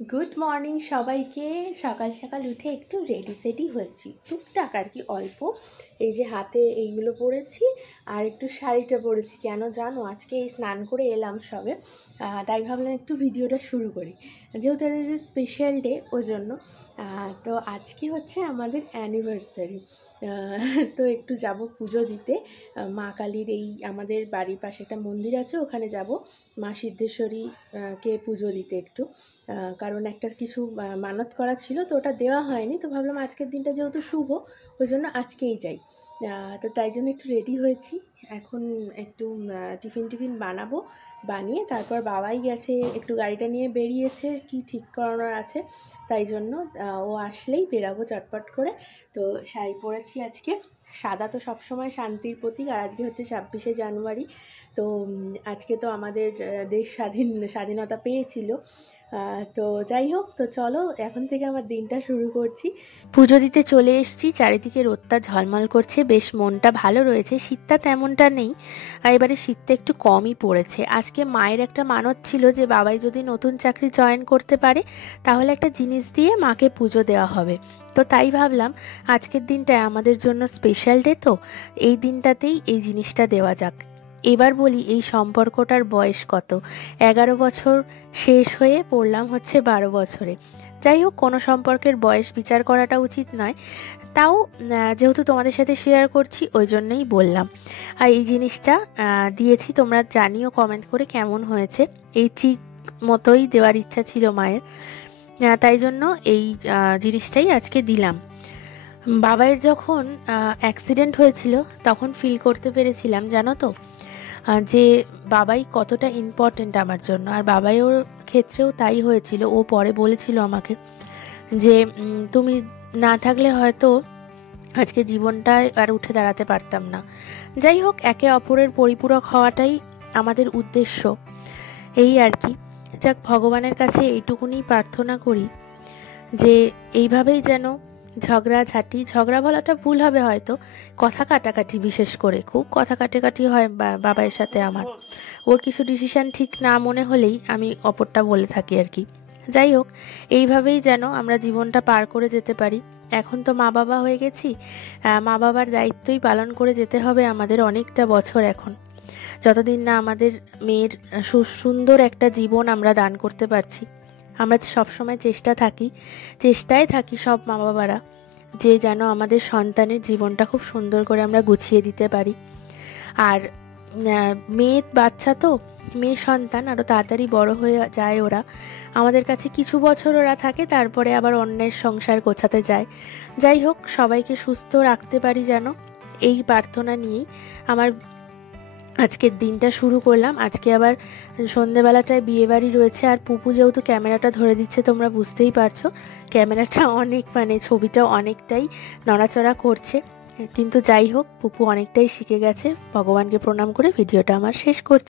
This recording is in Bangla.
গুড মর্নিং সবাইকে। সকাল সকাল উঠে একটু রেডি সেডি হয়েছি, টুকটাক আর কি, অল্প। এই যে হাতে এইগুলো পরেছি আর একটু শাড়িটা পরেছি। কেন জানো, আজকে এই স্নান করে এলাম সবে, তাই ভাবলাম একটু ভিডিওটা শুরু করি, যেহেতু এটা যে স্পেশাল ডে ওই জন্য। তো আজকে হচ্ছে আমাদের অ্যানিভার্সারি। তো একটু যাব পুজো দিতে মা কালীর। এই আমাদের বাড়ির পাশে একটা মন্দির আছে, ওখানে যাব মা সিদ্ধেশ্বরী কে পুজো দিতে একটু। কারণ একটা কিছু মানত করা ছিল, তো ওটা দেওয়া হয়নি। তো ভাবলাম আজকের দিনটা যেহেতু শুভ, ওই জন্য আজকেই যাই। তো তাই জন্য একটু রেডি হয়েছি। এখন একটু টিফিন বানাবো, বানিয়ে তারপর বাবাই গেছে একটু গাড়িটা নিয়ে বেরিয়েছে, কি ঠিক করানোর আছে, তাই জন্য ও আসলেই বেরাবো চটপট করে। তো শাড়ি পরেছি আজকে, সাদা তো সবসময় শান্তির প্রতীক, আর আজকে হচ্ছে 26শে জানুয়ারি। তো আজকে তো আমাদের দেশ স্বাধীনতা পেয়েছিল। তো যাই হোক, তো চলো এখন থেকে আমার দিনটা শুরু করছি। পুজো দিতে চলে এসেছি, চারিদিকে রোদটা ঝলমল করছে, বেশ মনটা ভালো রয়েছে। শীতটা তেমনটা নেই, আর এবারে শীতটা একটু কমই পড়েছে। আজকে মায়ের একটা মানত ছিল যে বাবাই যদি নতুন চাকরি জয়েন করতে পারে তাহলে একটা জিনিস দিয়ে মাকে পুজো দেওয়া হবে। তো তাই ভাবলাম আজকের দিনটা আমাদের জন্য স্পেশাল ডে, তো এই দিনটাতেই এই জিনিসটা দেওয়া যাক। এবার বলি, এই সম্পর্কটার বয়স কত? 11 বছর শেষ হয়ে পড়লাম হচ্ছে 12 বছরে। যাই হোক, কোনো সম্পর্কের বয়স বিচার করাটা উচিত নয়, তাও যেহেতু তোমাদের সাথে শেয়ার করছি ওই জন্যই বললাম। আর এই জিনিসটা দিয়েছি, তোমরা জানিও কমেন্ট করে কেমন হয়েছে। এই ঠিক মতোই দেওয়ার ইচ্ছা ছিল মায়ের, তাই জন্য এই জিনিসটাই আজকে দিলাম। বাবাইয়ের যখন অ্যাক্সিডেন্ট হয়েছিল তখন ফিল করতে পেরেছিলাম, জানো তো, যে বাবাই কতটা ইম্পর্টেন্ট আমার জন্য। আর বাবাইয়ের ক্ষেত্রেও তাই হয়েছিল। ও পরে বলেছিল আমাকে যে তুমি না থাকলে হয়তো আজকে জীবনটায় আর উঠে দাঁড়াতে পারতাম না। যাই হোক, একে অপরের পরিপূরক হওয়াটাই আমাদের উদ্দেশ্য, এই আর কি। যাক, ভগবানের কাছে এইটুকুনি প্রার্থনা করি যে এইভাবেই যেন ঝগড়া বলাটা ভুল হবে হয়তো, কথা কাটাকাটি, বিশেষ করে খুব কথা কাটাকাটি হয় বাবার সাথে আমার। ওর কিছু ডিসিশন ঠিক না মনে হলেই আমি অপরটা বলে থাকি আর কি। যাই হোক, এইভাবেই যেন আমরা জীবনটা পার করে যেতে পারি। এখন তো মা বাবা হয়ে গেছি, মা বাবার দায়িত্বই পালন করে যেতে হবে আমাদের অনেকটা বছর এখন, যতদিন না আমাদের মেয়ের সুন্দর একটা জীবন আমরা দান করতে পারছি। আমরা সবসময় চেষ্টায় থাকি সব মা বাবারা, যে যেন আমাদের সন্তানের জীবনটা খুব সুন্দর করে আমরা গুছিয়ে দিতে পারি। আর বাচ্চা তো, মেয়ে সন্তান আরও তাড়াতাড়ি বড় হয়ে যায় ওরা, আমাদের কাছে কিছু বছর ওরা থাকে, তারপরে আবার অন্যের সংসার গোছাতে যায়। যাই হোক, সবাইকে সুস্থ রাখতে পারি যেন, এই প্রার্থনা নিয়েই আমার আজকের দিনটা শুরু করলাম। আজকে আবার সন্ধেবেলাটায় বিয়েবাড়ি রয়েছে, আর পুপু যেহেতু ক্যামেরাটা ধরে দিচ্ছে, তোমরা বুঝতেই পারছো ক্যামেরাটা অনেক, ছবিটা অনেকটাই নড়াচড়া করছে। কিন্তু যাই হোক, পুপু অনেকটাই শিখে গেছে। ভগবানকে প্রণাম করে ভিডিওটা আমার শেষ করছি।